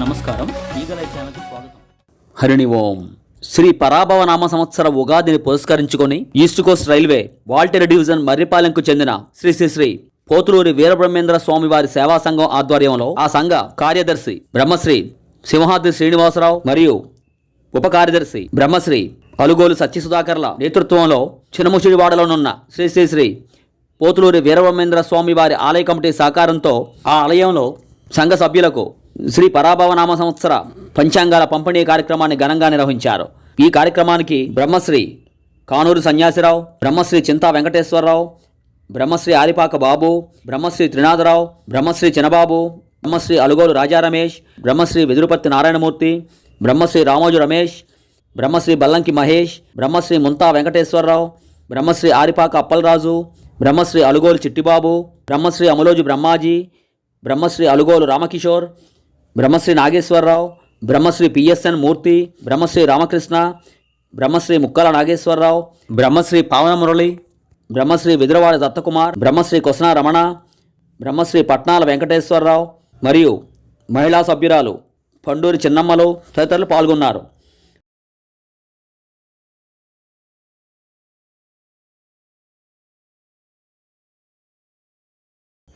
నమస్కారం, ఈగలై ఛానల్కి స్వాగతం. హరిని ఓం. శ్రీ పరాభవ నామ సంవత్సర ఉగాదిని పురస్కరించుకొని East Coast Railway Waltair division మర్రిపాలెంకు చెందిన శ్రీ శ్రీ శ్రీ పోతులూరి వీరబ్రహ్మేంద్ర స్వామి వారి సేవా సంఘం ఆధ్వర్యంలో ఆ సంఘ కార్యదర్శి బ్రహ్మశ్రీ సింహాద్రి శ్రీనివాసరావు మరియు ఉప కార్యదర్శి బ్రహ్మశ్రీ అలుగోలు సత్యసుధాకర్ల నేతృత్వంలో చినముచిడివాడలోనున్న శ్రీ శ్రీ శ్రీ పోతులూరి వీరబ్రహ్మేంద్ర స్వామి వారి ఆలయ కమిటీ సహకారంతో ఆ ఆలయంలో సంఘ సభ్యులకు శ్రీ పరాభవనామ సంవత్సర పంచాంగాల పంపిణీ కార్యక్రమాన్ని ఘనంగా నిర్వహించారు. ఈ కార్యక్రమానికి బ్రహ్మశ్రీ కానూరు సన్యాసిరావు, బ్రహ్మశ్రీ చింతా వెంకటేశ్వరరావు, బ్రహ్మశ్రీ ఆరిపాక బాబు, బ్రహ్మశ్రీ త్రినాథరావు, బ్రహ్మశ్రీ చినబాబు, బ్రహ్మశ్రీ అలుగోలు రాజా రమేష్, బ్రహ్మశ్రీ వెదురుపత్తి నారాయణమూర్తి, బ్రహ్మశ్రీ రామోజు రమేష్, బ్రహ్మశ్రీ బల్లంకి మహేష్, బ్రహ్మశ్రీ ముంతా వెంకటేశ్వరరావు, బ్రహ్మశ్రీ ఆరిపాక అప్పలరాజు, బ్రహ్మశ్రీ అలుగోలు చిట్టిబాబు, బ్రహ్మశ్రీ అమలోజు బ్రహ్మాజీ, బ్రహ్మశ్రీ అలుగోలు రామకిషోర్, బ్రహ్మశ్రీ నాగేశ్వరరావు, బ్రహ్మశ్రీ పిఎస్ఎన్ మూర్తి, బ్రహ్మశ్రీ రామకృష్ణ, బ్రహ్మశ్రీ ముక్కల నాగేశ్వరరావు, బ్రహ్మశ్రీ పావన మురళి, బ్రహ్మశ్రీ విదురవాడ దత్తకుమార్, బ్రహ్మశ్రీ కొసన రమణ, బ్రహ్మశ్రీ పట్నాల వెంకటేశ్వరరావు మరియు మహిళా సభ్యురాలు పండూరి చిన్నమ్మలు తదితరులు పాల్గొన్నారు.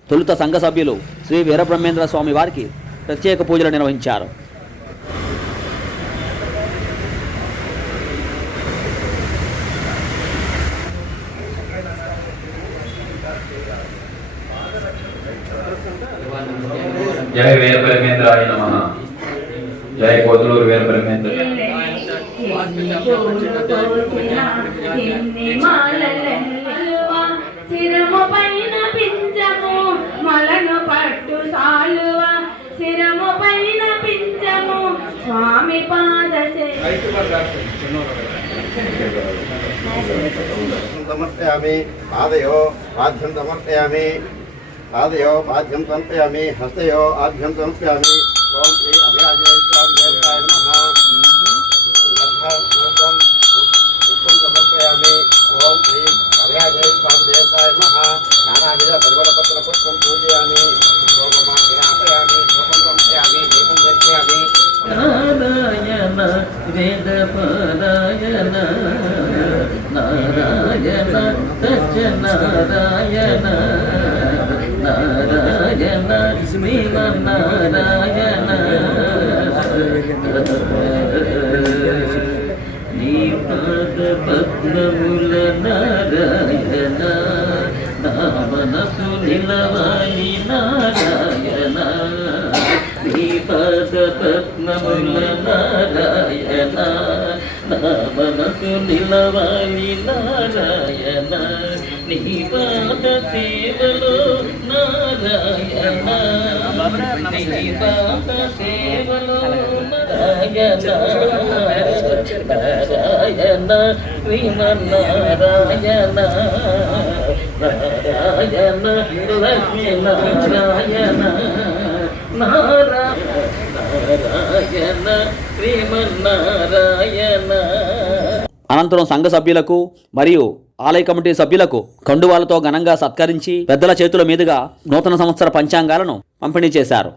తొలుత సంఘ సభ్యులు శ్రీ వీరబ్రహ్మేంద్ర స్వామి వారికి ప్రత్యేక పూజలు నిర్వహించారు. జై వీరబ్రహ్మేంద్రాయ నమః. జై పోతులూరు వీరబ్రహ్మేంద్ర. శిరము పైన పింఛము మలను పట్టు సాలువ, శిరము పైన పింఛము స్వామి పాద సమర్పయామి. పాదయో పాద్యం సమర్పయామి. పాదయో పాద్యం సమర్పయామి. హస్తయో ఆద్యం సమర్పయామి. ఓం శ్రీ అభయాజయ స్వామి దేవతాయ నమః. పుష్పం సమర్పయామి. ఓం శ్రీ అభయాజయ స్వామి దేవతాయ నమః. నానావిధ పరిమళపత్ర పుష్పం పూజయామి. జ్ఞాపయామి. పుష్పం సమర్పయామి. దీపం దర్శయామి. నారాయణ వేద పారాయణ నారాయణ సత్యనారాయణ నారాయణ శ్రీమన్నారాయణ నీ పాద పద్మముల నారాయణ నా మనసు నిలవాలి నారాయణ నీ పాద పద్మముల నారాయణ నా మనసు నిలవాలి నారాయణ నీ పాద సేవలో నారాయణ నీ పాద సేవలో నారాయణ నారాయణ శ్రీమన్నారాయణ నారాయణ లక్ష్మీ నారాయణ నారాయణ శ్రీమన్నారాయణ. అనంతరం సంఘ సభ్యులకు మరియు ఆలయ కమిటీ సభ్యులకు కండువాలతో ఘనంగా సత్కరించి పెద్దల చేతుల మీదుగా నూతన సంవత్సర పంచాంగాలను పంపిణీ చేశారు.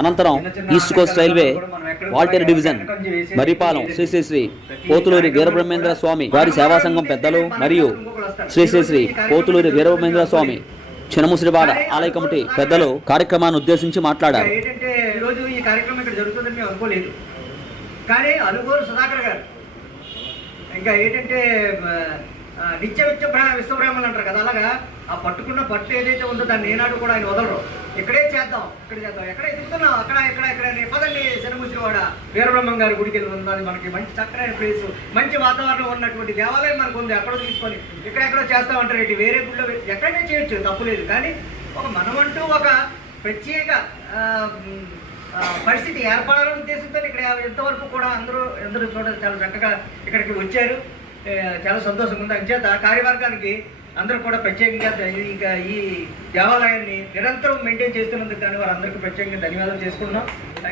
అనంతరం East Coast Railway Waltair division Marripalem Shri Shri Shri Pothuluri Veerabrahmendra Swami వారి సేవా సంఘం పెద్దలు మరియు శ్రీ శ్రీ శ్రీ పోతులూరి వీరబ్రహ్మేంద్ర స్వామి చినముసిరివాడ ఆలయ కమిటీ పెద్దలు కార్యక్రమాన్ని ఉద్దేశించి మాట్లాడారు. ఏంటంటే ఈరోజు ఈ కార్యక్రమం ఇక్కడ జరుగుతుందని మేము అనుకోలేదు. కానీ అలుగోరు సుధాకర్ గారు ఇంకా ఏంటంటే నిత్య విశ్వబ్రహ్మలు అంటారు కదా, అలాగా ఆ పట్టుకున్న పట్టు ఏదైతే ఉందో దాన్ని ఏనాడు కూడా ఆయన వదలరు. ఇక్కడే చేద్దాం ఎక్కడ ఎదుగుతున్నాం ఎక్కడ పదండి చినముసిరివాడ వీరబ్రహ్మం గారి గుడికి వెళ్ళి ఉన్నది. మనకి మంచి చక్కనైన ప్లేస్, మంచి వాతావరణం ఉన్నటువంటి దేవాలయం మనకు ఉంది. ఎక్కడో తీసుకొని ఎక్కడెక్కడో చేస్తామంటారు. ఏంటి వేరే గుడిలో ఎక్కడనే చేయొచ్చు, తప్పులేదు. కానీ మనమంటూ ఒక ప్రత్యేక పరిస్థితి ఏర్పడాలనే ఉద్దేశంతో ఇక్కడ ఇంతవరకు కూడా అందరూ చూడాలి చాలా చక్కగా ఇక్కడికి వచ్చారు. చాలా సంతోషంగా ఉంది. అంచేత కార్యవర్గానికి అందరూ కూడా ప్రత్యేకంగా ఇంకా ఈ దేవాలయాన్ని నిరంతరం మెయింటైన్ చేస్తున్నందుకు కానీ వారందరికీ ప్రత్యేకంగా ధన్యవాదాలు చేసుకుంటున్నాం.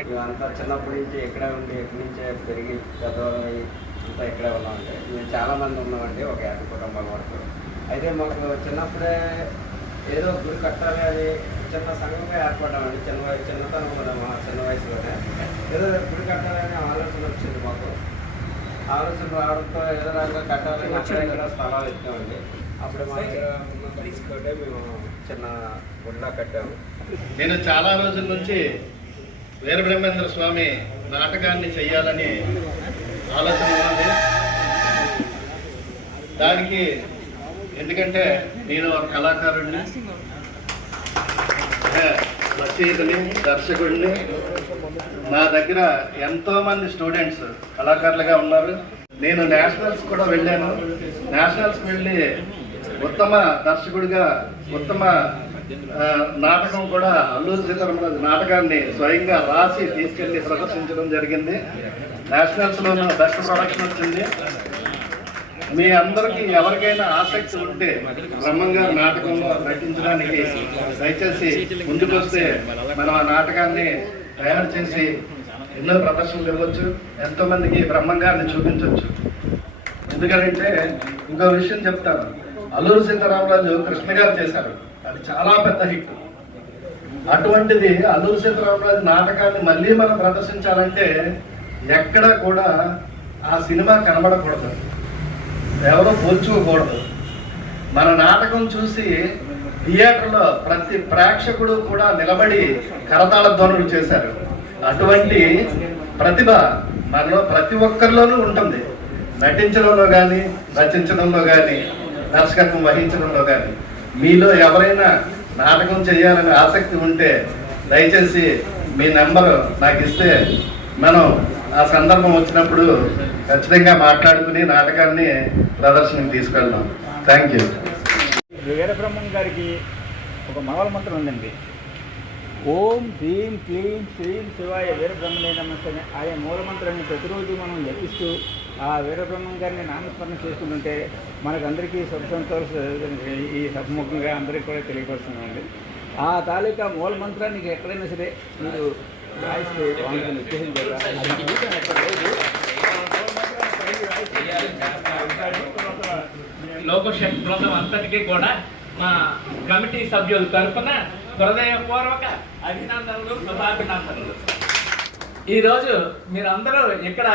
మేమంతా చిన్నప్పటి నుంచి ఇక్కడే ఉండి ఎక్కడి నుంచే పెరిగి పెద్దవాళ్ళని అంతా ఇక్కడే ఉన్నామండి. మేము చాలామంది ఉన్నామండి, ఒక 50 కుటుంబాల వరకు. అయితే మాకు చిన్నప్పుడే ఏదో గుడి కట్టాలి అని చిన్న సంఘంగా ఏర్పడ్డామండి. చిన్నతనం కూడా మా చిన్న వయసులోనే ఏదో గుడి కట్టాలని ఆలోచన వచ్చింది మాకు. ఆలోచన రావడంతో ఏదో రకంగా కట్టాలని అక్కడ స్థలాలు ఇచ్చామండి. అప్పుడు మా తీసుకుంటే మేము చిన్న గుడిలా కట్టాము. నేను చాలా రోజుల నుంచి వీరబ్రహ్మేంద్ర స్వామి నాటకాన్ని చెయ్యాలని ఆలోచన ఉన్నది. దానికి ఎందుకంటే నేను ఒక కళాకారుడిని, రచయితని, దర్శకుడిని. నా దగ్గర ఎంతోమంది స్టూడెంట్స్ కళాకారులుగా ఉన్నారు. నేను నేషనల్స్ కూడా వెళ్ళాను. నేషనల్స్కి వెళ్ళి ఉత్తమ దర్శకుడిగా ఉత్తమ నాటకం కూడా అల్లూరి సీతారామరాజు నాటకాన్ని స్వయంగా రాసి తీసుకెళ్ళి ప్రదర్శించడం జరిగింది. నేషనల్స్లో బెస్ట్ ప్రొడక్షన్ వచ్చింది. మీ అందరికీ ఎవరికైనా ఆసక్తి ఉంటే బ్రహ్మంగారి నాటకంలో నటించడానికి దయచేసి ముందుకొస్తే మనం ఆ నాటకాన్ని తయారు చేసి ఎన్నో ప్రదర్శనలు ఇవ్వచ్చు, ఎంతోమందికి బ్రహ్మంగారిని చూపించవచ్చు. ఎందుకంటే ఇంకో విషయం చెప్తాను, అల్లూరి సీతారామరాజు కృష్ణ గారు చేశారు, అది చాలా పెద్ద హిట్. అటువంటిది అల్లూరి సీతారామరాజు నాటకాన్ని మళ్ళీ మనం ప్రదర్శించాలంటే ఎక్కడ కూడా ఆ సినిమా కనబడకూడదు, ఎవరో పోల్చుకోకూడదు. మన నాటకం చూసి థియేటర్లో ప్రతి ప్రేక్షకుడు కూడా నిలబడి కరతాళ ధ్వనులు చేశారు. అటువంటి ప్రతిభ మనలో ప్రతి ఒక్కరిలోనూ ఉంటుంది. నటించడంలో కానీ, రచించడంలో కానీ, దర్శకత్వం వహించడంలో కానీ. మీలో ఎవరైనా నాటకం చేయాలని ఆసక్తి ఉంటే దయచేసి మీ నెంబరు నాకు ఇస్తే మనం ఆ సందర్భం వచ్చినప్పుడు ఖచ్చితంగా మాట్లాడుకుని నాటకాన్ని ప్రదర్శనకు తీసుకెళ్దాం. Thank you. వీరబ్రహ్మం గారికి ఒక మంగళ మంత్రం ఉందండి. ఓం హ్రీం క్లీం శ్రీం శివాయ వీరబ్రహ్మణే నమస్తే. ఆయా మూలమంత్రాన్ని ప్రతిరోజు మనం జపిస్తూ ఆ వీరబ్రహ్మం గారిని నామస్మరణ చేసుకుంటుంటే మనకందరికీ సుఖ సంతోషాలు ఈ సభముఖంగా అందరికీ కూడా తెలియపరుస్తున్నామండి. ఆ తాలూకా మూలమంత్రానికి ఎక్కడైనా సరే మీరు రాయిస్తే బాగుంటుంది. ఉద్దేశం చేయాలి లోకశక్తి బృందం అంతటికీ కూడా మా కమిటీ సభ్యుల తరఫున హృదయపూర్వక అభినందనలు, శుభాభినందనలు. ఈరోజు మీరందరూ ఇక్కడ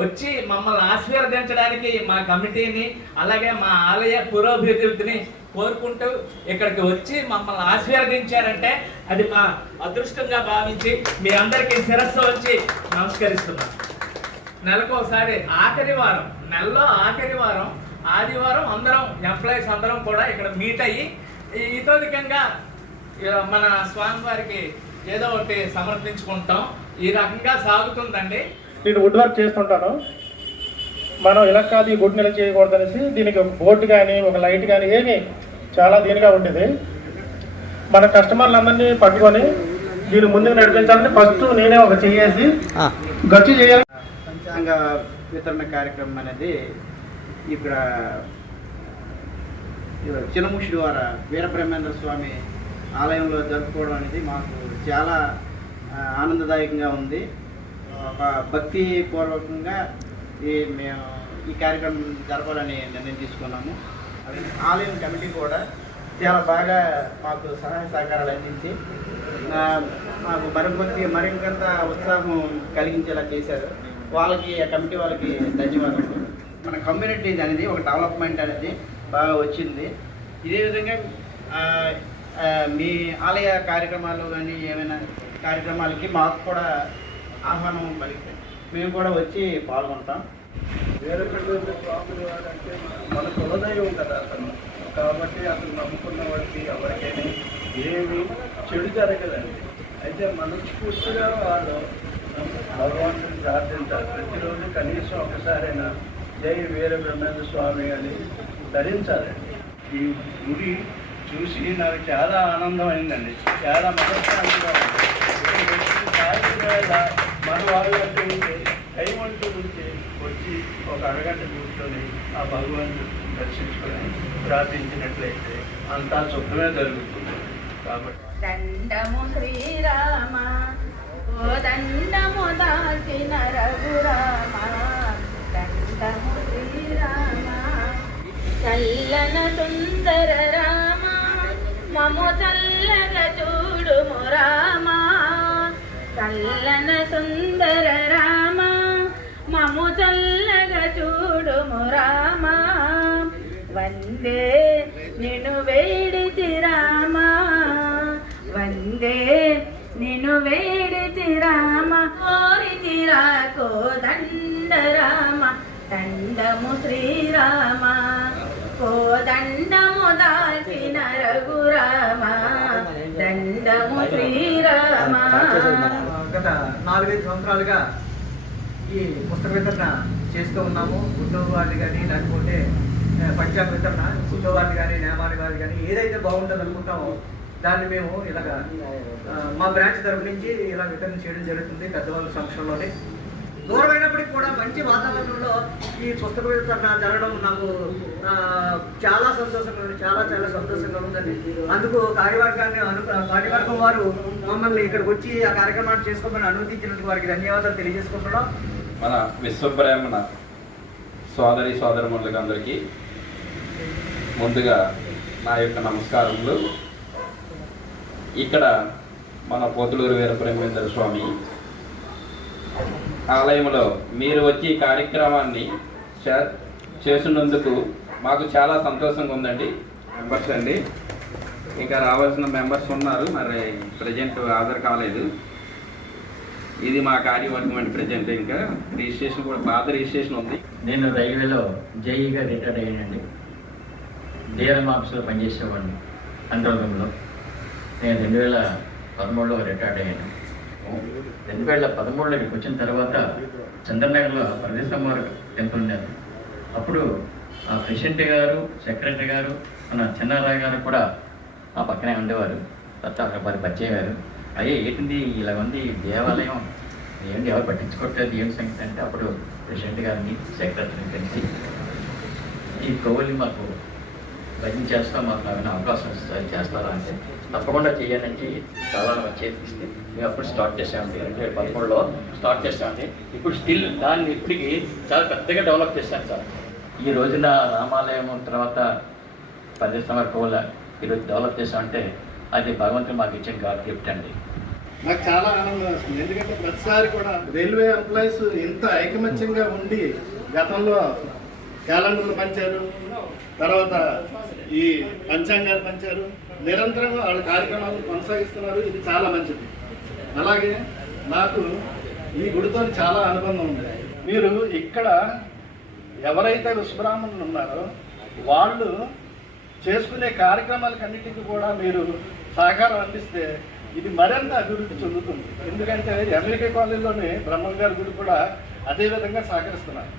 వచ్చి మమ్మల్ని ఆశీర్వదించడానికి మా కమిటీని అలాగే మా ఆలయ పురోభివృద్ధిని కోరుకుంటూ ఇక్కడికి వచ్చి మమ్మల్ని ఆశీర్వదించారంటే అది మా అదృష్టంగా భావించి మీ అందరికీ శిరస్సు వచ్చి నమస్కరిస్తున్నాం. నెలకోసారి నెలలో ఆఖరి వారం ఆదివారం అందరం ఎంప్లాయీస్ అందరం కూడా ఇక్కడ మీట్ అయ్యి ఇతోధికంగా మన స్వామివారికి ఏదో ఒకటి సమర్పించుకుంటాం. ఈ రకంగా సాగుతుందండి. నేను వుడ్ వర్క్ చేస్తుంటాను. మనం ఇలా కాదు ఈ గుడ్ నెల చేయకూడదు అనేసి దీనికి ఒక బోర్డు కానీ ఒక లైట్ కానీ ఏమి చాలా దీనిగా ఉంటుంది. మన కస్టమర్లందరినీ పట్టుకొని దీన్ని ముందుకు నడిపించాలని ఫస్ట్ నేనే ఒక చేసి గచ్చు చేయాలి. పంచాంగ వితరణ కార్యక్రమం అనేది ఇక్కడ చినముసిరివాడ వీరబ్రహ్మేంద్ర స్వామి ఆలయంలో జరుపుకోవడం అనేది మాకు చాలా ఆనందదాయకంగా ఉంది. ఒక భక్తి పూర్వకంగా మేము ఈ కార్యక్రమం జరపాలని నిర్ణయం తీసుకున్నాము. ఆలయం కమిటీ కూడా చాలా బాగా మాకు సహాయ సహకారాలు అందించి మాకు మరింకంత ఉత్సాహం కలిగించేలా చేశారు. వాళ్ళకి ఆ కమిటీ వాళ్ళకి ధన్యవాదాలు. మన కమ్యూనిటీస్ అనేది ఒక డెవలప్మెంట్ అనేది బాగా వచ్చింది. ఇదే విధంగా మీ ఆలయ కార్యక్రమాలు కానీ ఏమైనా కార్యక్రమాలకి మాకు కూడా ఆహ్వానం కలిగితే మేము కూడా వచ్చి పాల్గొంటాం. వీరబ్రహ్మేంద్ర స్వామి వారు అంటే మన కులదైవం కదా అతను. కాబట్టి అతను నమ్ముకున్న వాడికి ఎవరికైనా ఏమి చెడు జరగదండి. అయితే మనస్ఫూర్తిగా వాళ్ళు భగవంతుని ప్రార్థించాలి. ప్రతిరోజు కనీసం ఒకసారైనా జై వీరబ్రహ్మేంద్ర స్వామి అని ధరించాలండి. ఈ గుడి చూసి నాకు చాలా ఆనందం అయిందండి. చాలా మనశ్శాంతిగా ఉంది. మన వాళ్ళంటే కైమంటూ నుంచి వచ్చి ఒక అరగంట కూర్చొని ఆ భగవంతుని దర్శించుకొని ప్రార్థించినట్లయితే అంతా శుభ్రమే జరుగుతుంది. కాబట్టి దండము శ్రీరామ ఓ దండము దాచిన రఘురామ, దండము శ్రీరామ చల్లన సుందర రామ, మము చల్లగా చూడుము రామ, చల్లన సుందర రామ, మము చల్లగా చూడుము రామ, వందే నిన్ను వేడితి రామ, వందే నిన్ను వేడితి రామ, కోరితి రాకో దండ రామ, దండము శ్రీరామ కోదండము దాచిన రఘురామ, దండము శ్రీరామ. గత 4-5 సంవత్సరాలుగా ఈ పుస్తక వితరణ చేస్తూ ఉన్నాము. ఉద్యోగాలు కానీ లేకపోతే పంచాంగ వితరణ, ఉద్యోగాలు కానీ నియమాలు కానీ ఏదైతే బాగుంటుంది అనుకుంటామో దాన్ని మేము ఇలాగా మా బ్రాంచ్ తరఫు నుంచి ఇలా వితరణ చేయడం జరుగుతుంది పెద్దవాళ్ళ సమక్షంలోనే. దూరమైనప్పటికీ కూడా మంచి వాతావరణంలో ఈ పుస్తక వితరణ జరగడం నాకు చాలా సంతోషంగా ఉంది. చాలా సంతోషంగా ఉందండి. అందుకు కార్యవర్గం వారు మమ్మల్ని ఇక్కడికి వచ్చి ఆ కార్యక్రమాన్ని చేసుకోమని అనుమతించినందుకు వారికి ధన్యవాదాలు తెలియజేసుకుంటున్నాం. మన విశ్వబ్రాహ్మణ సోదరి సోదరములకు అందరికీ ముందుగా నా యొక్క నమస్కారములు. ఇక్కడ మన పోతులూరు వీరబ్రహ్మేంద్ర స్వామి ఆలయంలో మీరు వచ్చి ఈ కార్యక్రమాన్ని చేసినందుకు మాకు చాలా సంతోషంగా ఉందండి. మెంబర్స్ అండి, ఇంకా రావాల్సిన మెంబర్స్ ఉన్నారు, మరి ప్రజెంట్ హాజరు కాలేదు. ఇది మా కార్యవర్గం అండి. ప్రజెంట్ ఇంకా రిజిస్ట్రేషన్ కూడా పాత రిజిస్ట్రేషన్ ఉంది. నేను రైల్వేలో జేఈగా రిటైర్డ్ అయ్యానండి. డిఆర్ఎం ఆఫీస్లో పనిచేసేవాడిని కంట్రోల్ రూమ్లో. నేను 2013లో రిటైర్డ్ అయ్యాను. 2013లో ఇక్కడికి వచ్చిన తర్వాత చంద్రనగర్లో పరదేశమ్మ టెంపుల్ ఉన్నారు. అప్పుడు ఆ ప్రెసిడెంట్ గారు, సెక్రటరీ గారు, మన చిన్నారాయ్ గారు కూడా ఆ పక్కనే ఉండేవారు. తర్వాత అక్కడ పరిచయం గారు అయ్యే ఏంటి ఇలా ఉంది దేవాలయం, ఏంటి ఎవరు పట్టించుకోవట్లేదు, ఏం సంగతి అంటే అప్పుడు ప్రెసిడెంట్ గారిని సెక్రటరీని కలిసి ఈ కోవిల్ని మాకు భజన చేస్తా, మాకు ఏమైనా అవకాశం చేస్తారా అంటే తప్పకుండా చేయాలంటే చాలా చేపిస్తే మేము అప్పుడు స్టార్ట్ చేసామండి. 2013లో స్టార్ట్ చేసామండి. ఇప్పుడు స్టిల్ దాన్ని ఇప్పటికి చాలా పెద్దగా డెవలప్ చేశాను సార్. ఈ రోజున రామాలయం తర్వాత 10 సంవత్సరాల ఈరోజు డెవలప్ చేసామంటే అది భగవంతుడు మాకు ఇచ్చిన గాడ్ గిఫ్ట్ అండి. నాకు చాలా ఆనందం వస్తుంది. ఎందుకంటే ప్రతిసారి కూడా రైల్వే ఎంప్లాయీస్ ఇంత ఐకమత్యంగా ఉండి గతంలో క్యాలెండర్లు పంచారు, తర్వాత ఈ పంచాంగాలు పంచారు, నిరంతరంగా వాళ్ళ కార్యక్రమాలను కొనసాగిస్తున్నారు. ఇది చాలా మంచిది. అలాగే నాకు ఈ గుడితో చాలా అనుబంధం ఉంది. మీరు ఇక్కడ ఎవరైతే విశ్వబ్రాహ్మణులు ఉన్నారో వాళ్ళు చేసుకునే కార్యక్రమాలకన్నిటికీ కూడా మీరు సహకారం అందిస్తే ఇది మరింత అభివృద్ధి చెందుతుంది. ఎందుకంటే అమెరికా కాలేజీలోని బ్రహ్మం గారి గుడి కూడా అదేవిధంగా సహకరిస్తున్నారు.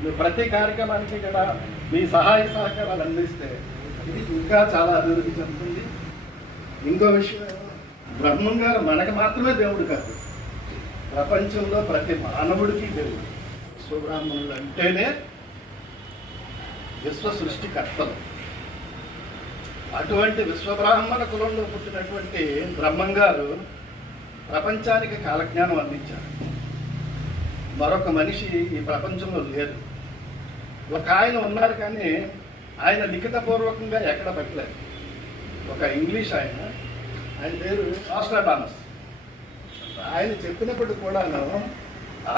మీరు ప్రతి కార్యక్రమానికి కూడా మీ సహాయ సహకారాలు అందిస్తే ఇది ఇంకా చాలా అభివృద్ధి చెందుతుంది. ఇంకో విషయం, బ్రహ్మం గారు మనకు మాత్రమే దేవుడు కాదు, ప్రపంచంలో ప్రతి మానవుడికి దేవుడు. విశ్వబ్రాహ్మణులు అంటేనే విశ్వ సృష్టికర్తలు. అటువంటి విశ్వబ్రాహ్మణ కులంలో పుట్టినటువంటి బ్రహ్మం గారు ప్రపంచానికి కాలజ్ఞానం అందించారు. మరొక మనిషి ఈ ప్రపంచంలో లేరు. ఒక ఆయన ఉన్నారు కానీ ఆయన లిఖితపూర్వకంగా ఎక్కడ పెట్టలేదు. ఒక ఇంగ్లీష్ ఆయన పేరు ఆస్ట్రాడామస్. ఆయన చెప్పినప్పటికి కూడాను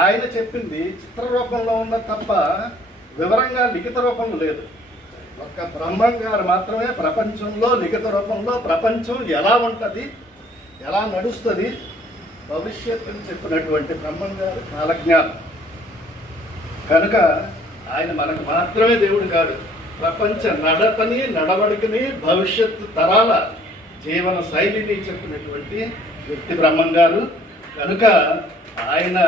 ఆయన చెప్పింది చిత్ర రూపంలో ఉన్న తప్ప వివరంగా లిఖిత రూపంలో లేదు. ఒక్క బ్రహ్మం గారు మాత్రమే ప్రపంచంలో లిఖిత రూపంలో ప్రపంచం ఎలా ఉంటుంది, ఎలా నడుస్తుంది, భవిష్యత్తుని చెప్పినటువంటి బ్రహ్మం గారు కాలజ్ఞానం. కనుక ఆయన మనకు మాత్రమే దేవుడు కాదు, ప్రపంచ నడతని నడవడికని భవిష్యత్తు తరాల జీవన శైలిని చెప్పినటువంటి వ్యక్తి బ్రహ్మం గారు. కనుక ఆయన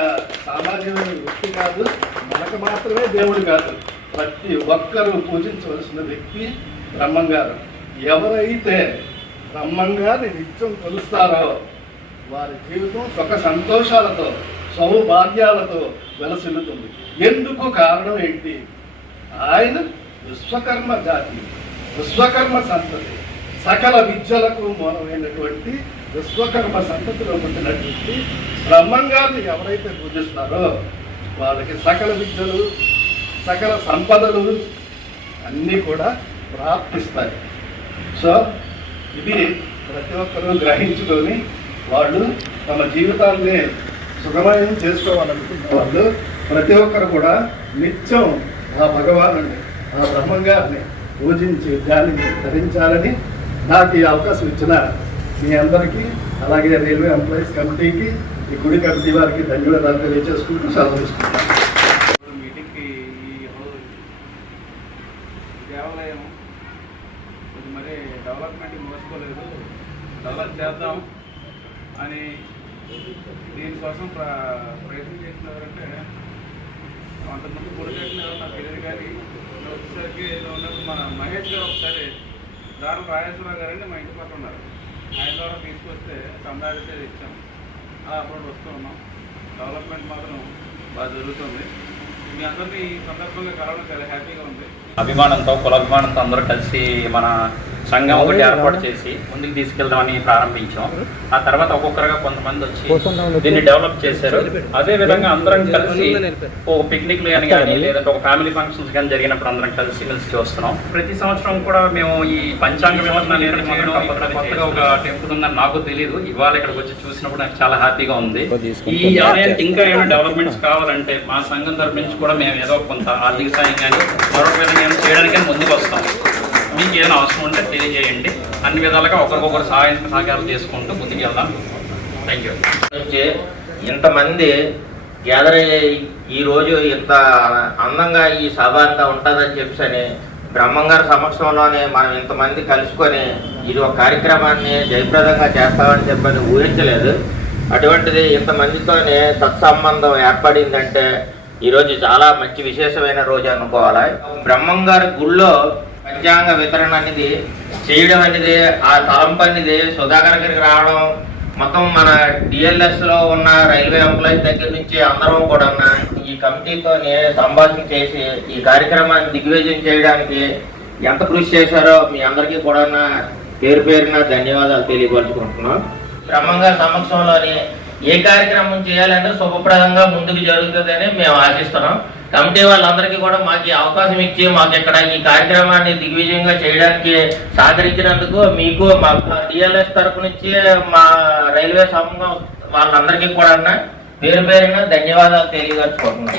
సామాన్యమైన వ్యక్తి కాదు, మనకు మాత్రమే దేవుడు కాదు, ప్రతి ఒక్కరూ పూజించవలసిన వ్యక్తి బ్రహ్మం గారు. ఎవరైతే బ్రహ్మం గారిని నిత్యం కొలుస్తారో వారి జీవితం సుఖ సంతోషాలతో సౌభాగ్యాలతో వెలసిల్లుతుంది. ఎందుకు కారణం ఏంటి? ఆయన విశ్వకర్మ జాతి, విశ్వకర్మ సంతతి, సకల విద్యలకు మూలమైనటువంటి విశ్వకర్మ సంతతిలో పుట్టినటువంటి బ్రహ్మం గారిని ఎవరైతే పూజిస్తారో వాళ్ళకి సకల విద్యలు, సకల సంపదలు అన్నీ కూడా ప్రాప్తిస్తాయి. సో ఇది ప్రతి ఒక్కరూ గ్రహించుకొని వాళ్ళు తమ జీవితాన్ని సుఖమయం చేసుకోవాలనుకున్న వాళ్ళు ప్రతి ఒక్కరు కూడా నిత్యం ఆ భగవానుని, ఆ బ్రహ్మం గారిని పూజించి ధ్యానించి ధరించాలని నాకు ఈ అవకాశం ఇచ్చిన మీ అందరికీ, అలాగే రైల్వే ఎంప్లాయీస్ కమిటీకి, ఈ గుడి కమిటీ వారికి ధన్యవాదాలు తెలియజేసుకుంటూ సెలవు తీసుకుంటాను. మీటింగ్కి ఈ దేవాలయం ఇది మరి డెవలప్మెంట్ మోసుకోలేదు, డెవలప్ చేద్దాం అని దీనికోసం ప్రయత్నం చేసిన ఎవరంటే అంతకుముందు పొడిగట్టిన నాకు తెలియదు, కానీ ఒకసారికి ఉన్నప్పుడు మన మహేష్ గారు ఒకసారి దాని రాజేశ్వరరావు గారండి మా ఇంటి పక్కన ఉన్నారు, ఆయన ద్వారా తీసుకొస్తే సంపాదించే ఇచ్చాం. అప్పుడు వస్తూ ఉన్నాం. డెవలప్మెంట్ మాత్రం బాగా జరుగుతుంది. మీ అందరినీ ఈ సందర్భంగా కలవడం చాలా హ్యాపీగా ఉంది. అభిమానంతో, కులాభిమానంతో అందరూ కలిసి మన సంఘం ఒకటి ఏర్పాటు చేసి ముందుకు తీసుకెళ్దామని ప్రారంభించాం. ఆ తర్వాత ఒక్కొక్కరుగా కొంతమంది వచ్చి దీన్ని డెవలప్ చేశారు. అదే విధంగా అందరం కలిసి ఒక పిక్నిక్లు కానీ లేదంటే ఒక ఫ్యామిలీ ఫంక్షన్స్ కానీ జరిగినప్పుడు అందరం కలిసి చూస్తున్నాం. ప్రతి సంవత్సరం కూడా మేము ఈ పంచాంగ వివరణ కొత్తగా ఒక టెంపుల్ ఉందని నాకు తెలియదు. ఇవాళ ఇక్కడికి వచ్చి చూసినప్పుడు నాకు చాలా హ్యాపీగా ఉంది. ఈ ఆలయానికి ఇంకా ఏమైనా డెవలప్మెంట్స్ కావాలంటే మా సంఘం తరపు నుంచి కూడా మేము ఏదో కొంత ఆర్థిక సాయం కానీ మరొక విధంగా చేయడానికి ముందుకు వస్తాం. మీకు ఏదైనా అవసరం ఉంటే తెలియజేయండి. అన్ని విధాలుగా ఒకరికొకరు సహకారం చేసుకుంటూ ముందుకు వెళ్దాం. Thank you. ఇంతమంది గ్యాదర్ అయ్యే ఈరోజు ఇంత అందంగా ఈ సభ అంతా ఉంటుందని చెప్పని బ్రహ్మంగారి సమక్షంలోనే మనం ఇంతమంది కలుసుకొని ఇది ఒక కార్యక్రమాన్ని జయప్రదంగా చేస్తామని చెప్పని ఊహించలేదు. అటువంటిది ఇంతమందితోనే సత్సంబంధం ఏర్పడిందంటే ఈరోజు చాలా మంచి విశేషమైన రోజు అనుకోవాలి. బ్రహ్మంగారి గుళ్ళో పంచాంగ వితరణ అనేది చేయడం అనేది, ఆ తలంపు అనేది సుధాకర్ గారికి రావడం, మొత్తం మన డిఎల్ఎస్లో ఉన్న రైల్వే ఎంప్లాయీస్ దగ్గర నుంచి అందరం కూడా ఈ కమిటీతోనే సంభాషణ చేసి ఈ కార్యక్రమాన్ని దిగ్విజయం చేయడానికి ఎంత కృషి చేశారో మీ అందరికీ కూడా పేరు పేరున ధన్యవాదాలు తెలియపరుచుకుంటున్నాం. బ్రహ్మంగారి సమక్షంలోని ఏ కార్యక్రమం చేయాలంటే శుభప్రదంగా ముందుకు జరుగుతుందని మేము ఆశిస్తున్నాం. కమిటీ వాళ్ళందరికీ కూడా మాకు అవకాశం ఇచ్చి మాకు ఇక్కడ ఈ కార్యక్రమాన్ని దిగ్విజయంగా చేయడానికి సహకరించినందుకు మీకు మా డిఎల్ఎస్ తరఫు నుంచి మా రైల్వే సంఘం వాళ్ళందరికీ కూడా పేరు పేరున ధన్యవాదాలు తెలియజేసుకుంటున్నాం.